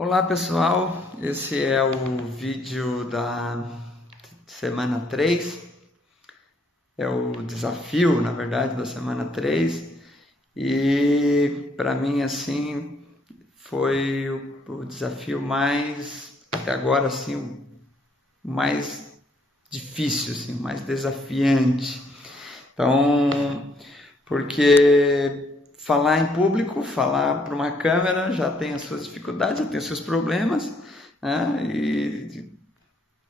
Olá pessoal, esse é o vídeo da semana 3, é o desafio, na verdade, da semana 3 e para mim assim foi o desafio mais, até agora assim, o mais difícil, assim, o mais desafiante. Então, porque falar em público, falar para uma câmera já tem as suas dificuldades, já tem os seus problemas, né? E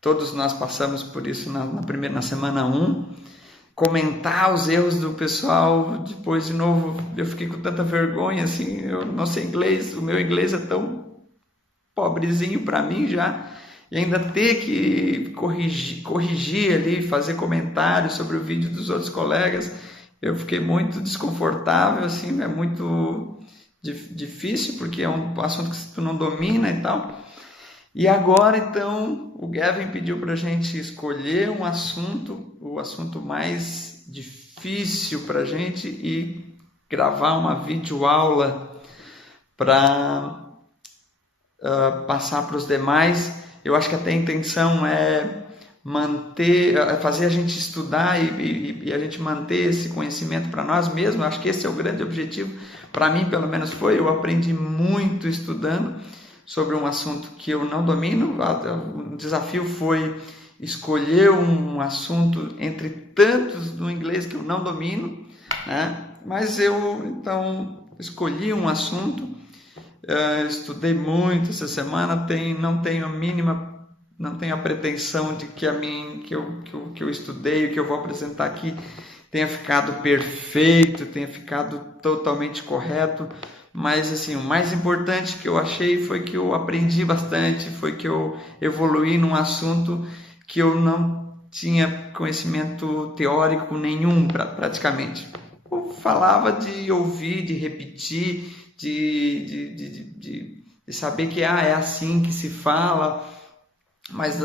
todos nós passamos por isso na semana 1. Comentar os erros do pessoal, depois de novo eu fiquei com tanta vergonha, assim, eu não sei inglês, o meu inglês é tão pobrezinho para mim já, e ainda ter que corrigir ali, fazer comentários sobre o vídeo dos outros colegas, eu fiquei muito desconfortável, assim, é muito difícil, porque é um assunto que tu não domina e tal. E agora, então, o Gavin pediu para a gente escolher um assunto, o assunto mais difícil para a gente, e gravar uma videoaula para passar para os demais. Eu acho que até a intenção é fazer a gente estudar e a gente manter esse conhecimento para nós mesmos. Eu acho que esse é o grande objetivo. Para mim, pelo menos foi, eu aprendi muito estudando sobre um assunto que eu não domino. O desafio foi escolher um assunto entre tantos do inglês que eu não domino, né? Mas eu, então, escolhi um assunto. Estudei muito essa semana, não tenho a pretensão de que eu estudei, o que eu vou apresentar aqui tenha ficado perfeito, tenha ficado totalmente correto, mas assim, o mais importante que eu achei foi que eu aprendi bastante, foi que eu evoluí num assunto que eu não tinha conhecimento teórico nenhum praticamente. Eu falava de ouvir, de repetir, de saber que é assim que se fala, mas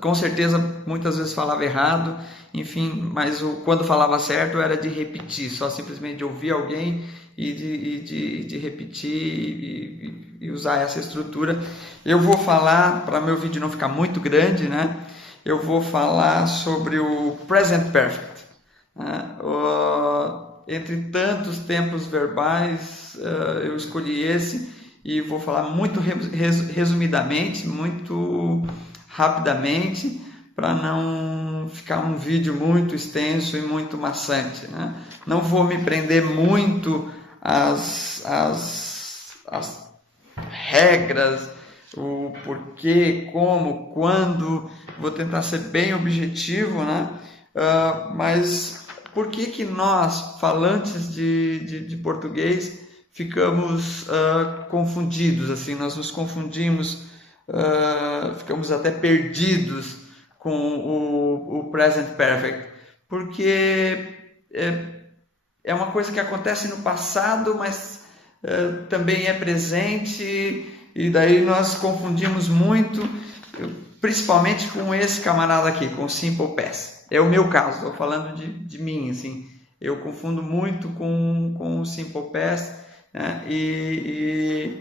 com certeza muitas vezes falava errado, enfim, mas quando falava certo era de repetir, só simplesmente de ouvir alguém e de repetir e usar essa estrutura. Eu vou falar, para meu vídeo não ficar muito grande, né? Eu vou falar sobre o Present Perfect, né? Entre tantos tempos verbais, eu escolhi esse e vou falar muito resumidamente, muito rapidamente, para não ficar um vídeo muito extenso e muito maçante, né? Não vou me prender muito às regras, o porquê, como, quando. Vou tentar ser bem objetivo, né? Mas por que nós, falantes de português, ficamos confundidos, assim, nós nos confundimos, ficamos até perdidos com o Present Perfect, porque é uma coisa que acontece no passado, mas também é presente, e daí nós confundimos muito, principalmente com esse camarada aqui, com o Simple Past. É o meu caso, estou falando de mim, assim, eu confundo muito com o Simple Past, né? E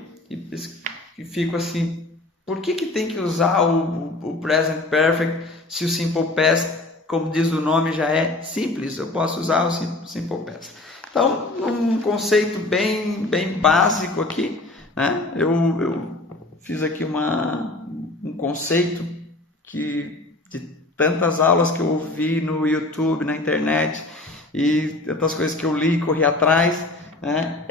fico assim, por que tem que usar o Present Perfect se o Simple Past, como diz o nome, já é simples? Eu posso usar o Simple Past. Então, um conceito bem básico aqui, né? Eu fiz aqui um conceito que de tantas aulas que eu ouvi no YouTube, na internet, e tantas coisas que eu li e corri atrás, né?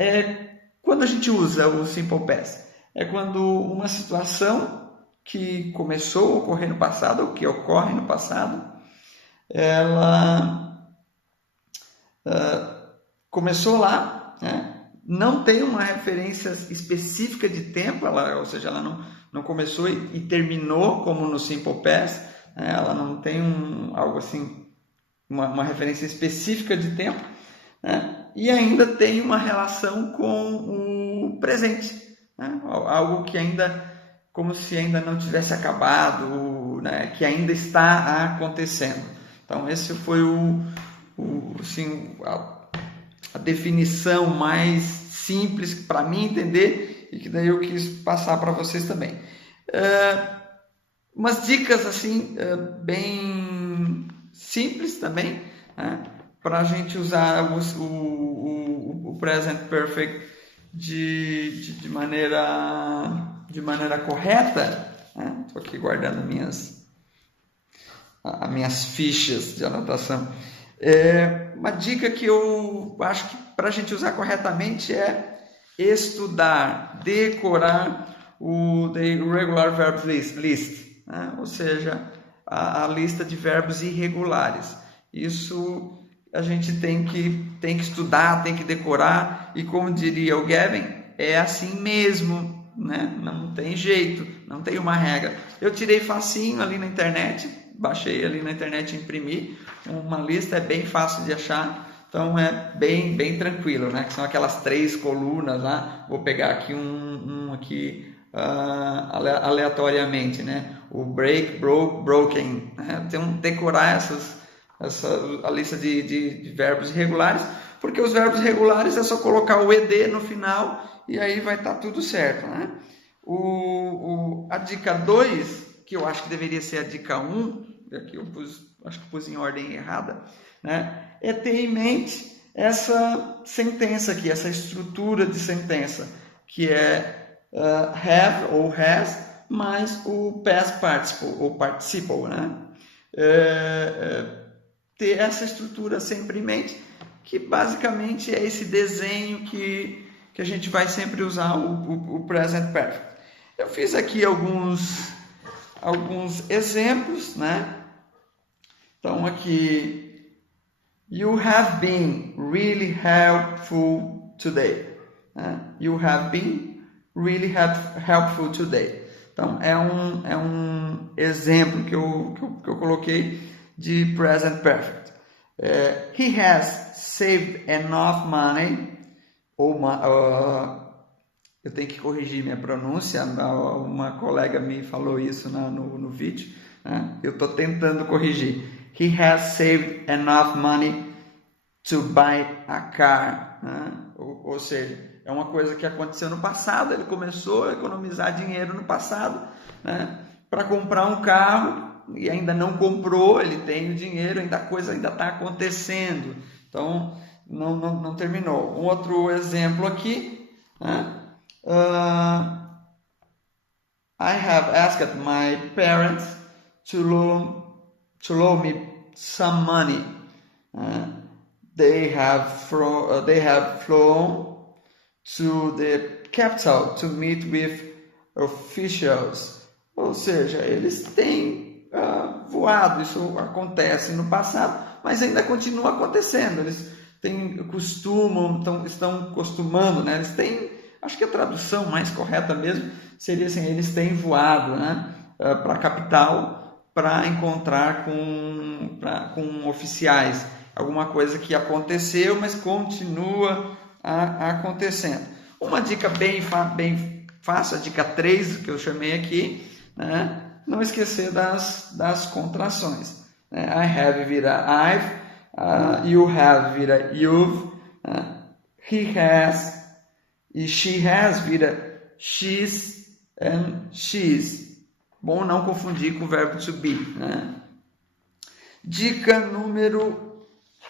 Quando a gente usa o Simple Past, é quando uma situação que começou a ocorrer no passado, ou que ocorre no passado, ela começou lá, né? Não tem uma referência específica de tempo, ou seja, ela não começou e terminou como no Simple Past, né? Ela não tem algo assim, uma referência específica de tempo, né? E ainda tem uma relação com o presente, né? Algo que ainda, como se ainda não tivesse acabado, né? Que ainda está acontecendo. Então esse foi assim, a definição mais simples para mim entender e que daí eu quis passar para vocês também. Umas dicas assim bem simples também, né, para a gente usar o Present Perfect de maneira correta. Estou aqui guardando as minhas fichas de anotação. Uma dica que eu acho que para a gente usar corretamente é estudar, decorar o The Irregular Verbs List, né? Ou seja, a lista de verbos irregulares. Isso a gente tem que estudar, tem que decorar, e como diria o Gavin, é assim mesmo, né? Não tem jeito, não tem uma regra. Eu tirei facinho ali na internet, baixei ali na internet e imprimi uma lista, é bem fácil de achar, então é bem tranquilo, né? Que são aquelas 3 colunas lá. Vou pegar aqui um aqui aleatoriamente, né? O break, broke, broken, né? Então decorar a lista de verbos irregulares, porque os verbos regulares é só colocar o ed no final e aí vai estar tudo certo, né? A dica 2, que eu acho que deveria ser a dica 1, aqui eu acho que pus em ordem errada, né? É ter em mente essa sentença aqui, essa estrutura de sentença, que é have ou has mais o past participle ou participle, né? Ter essa estrutura sempre em mente, que basicamente é esse desenho que a gente vai sempre usar o present perfect. Eu fiz aqui alguns exemplos, né? Então aqui, you have been really helpful today. You have been really helpful today. Então é um exemplo que eu coloquei de present perfect. He has saved enough money. Eu tenho que corrigir minha pronúncia. Uma colega me falou isso no vídeo, né? Eu estou tentando corrigir. He has saved enough money to buy a car, né? Ou seja, é uma coisa que aconteceu no passado. Ele começou a economizar dinheiro no passado, né, para comprar um carro, e ainda não comprou. Ele tem o dinheiro, a coisa ainda está acontecendo, então não terminou. Um outro exemplo aqui, né? I have asked my parents to loan me some money. They have flown to the capital to meet with officials. Ou seja, eles têm voado. Isso acontece no passado, mas ainda continua acontecendo. Eles estão costumando, né? Eles têm, acho que a tradução mais correta mesmo seria assim: eles têm voado, né, para a capital para encontrar com oficiais. Alguma coisa que aconteceu, mas continua acontecendo. Uma dica bem fácil, a dica 3 que eu chamei aqui, né? Não esquecer das contrações, né? I have vira I've, you have vira you've, he has e she has vira she's and she's. Bom não confundir com o verbo to be, né? Dica número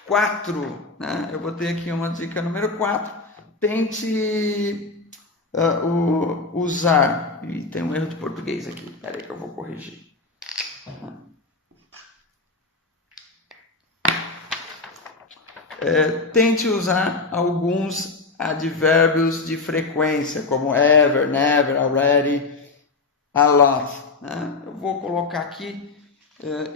4, né? Eu botei aqui uma dica número 4. Tente usar. E tem um erro de português aqui. Espera aí que eu vou corrigir. Tente usar alguns advérbios de frequência, como ever, never, already, a lot, né? Eu vou colocar aqui.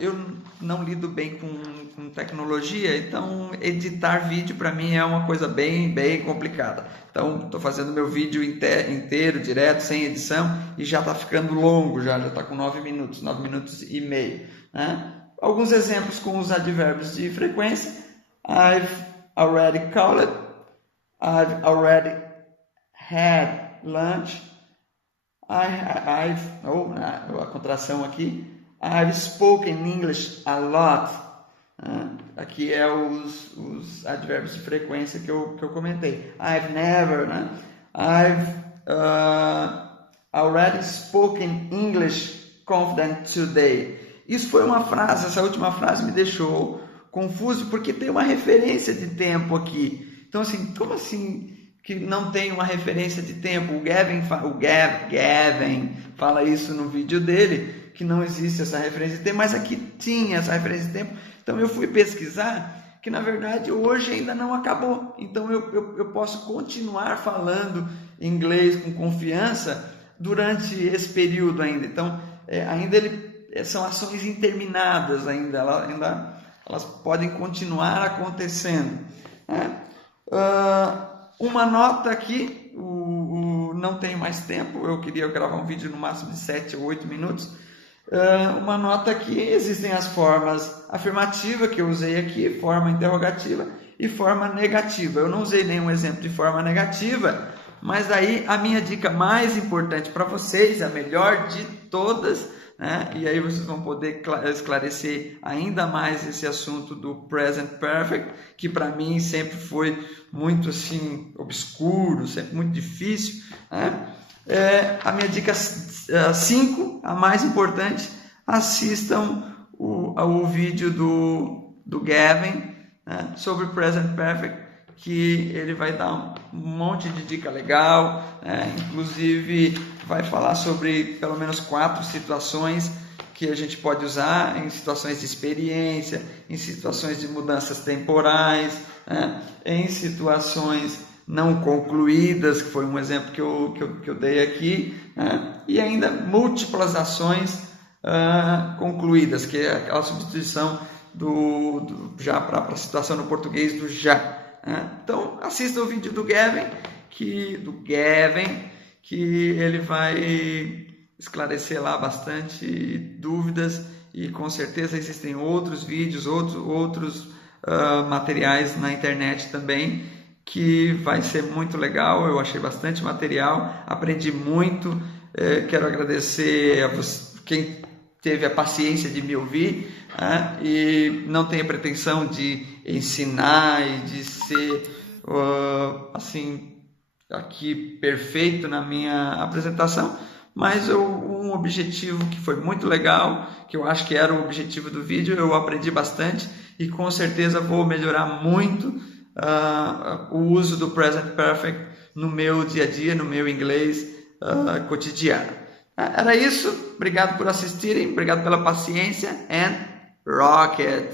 Eu não lido bem com tecnologia, então editar vídeo para mim é uma coisa bem complicada. Então estou fazendo meu vídeo inteiro, direto, sem edição, e já está ficando longo, já está com 9 minutos e meio, né? Alguns exemplos com os advérbios de frequência: I've already called, I've already had lunch, a contração aqui, I've spoken English a lot. Aqui é os advérbios de frequência que eu comentei. I've never, né? I've already spoken English confident today. Isso foi uma frase, essa última frase me deixou confuso, porque tem uma referência de tempo aqui. Então, assim, como assim que não tem uma referência de tempo? O Gavin fala isso no vídeo dele, que não existe essa referência de tempo, mas aqui tinha essa referência de tempo. Então eu fui pesquisar que, na verdade, hoje ainda não acabou. Então eu posso continuar falando inglês com confiança durante esse período ainda. Então, são ações interminadas ainda, elas podem continuar acontecendo, né? Uma nota aqui, não tenho mais tempo, eu queria gravar um vídeo no máximo de 7 ou 8 minutos. Uma nota aqui, existem as formas afirmativa que eu usei aqui, forma interrogativa e forma negativa. Eu não usei nenhum exemplo de forma negativa, mas aí a minha dica mais importante para vocês, a melhor de todas, né? E aí vocês vão poder esclarecer ainda mais esse assunto do Present Perfect, que para mim sempre foi muito assim obscuro, sempre muito difícil, né? A minha dica 5, a mais importante: assistam o vídeo do Gavin, né, sobre Present Perfect, que ele vai dar um monte de dica legal, né? Inclusive vai falar sobre pelo menos 4 situações que a gente pode usar em situações de experiência, em situações de mudanças temporais, né? Em situações não concluídas, que foi um exemplo que eu dei aqui, né? E ainda múltiplas ações concluídas, que é aquela substituição do já para a situação no português do já. Então assista o vídeo do Gavin, que ele vai esclarecer lá bastante dúvidas, e com certeza existem outros vídeos, outros materiais na internet também, que vai ser muito legal. Eu achei bastante material, aprendi muito. Quero agradecer a quem teve a paciência de me ouvir, e não tenho pretensão de ensinar e de ser assim aqui perfeito na minha apresentação, mas um objetivo que foi muito legal, que eu acho que era o objetivo do vídeo. Eu aprendi bastante e com certeza vou melhorar muito o uso do Present Perfect no meu dia a dia, no meu inglês cotidiano. Era isso, obrigado por assistirem, obrigado pela paciência, and rocket!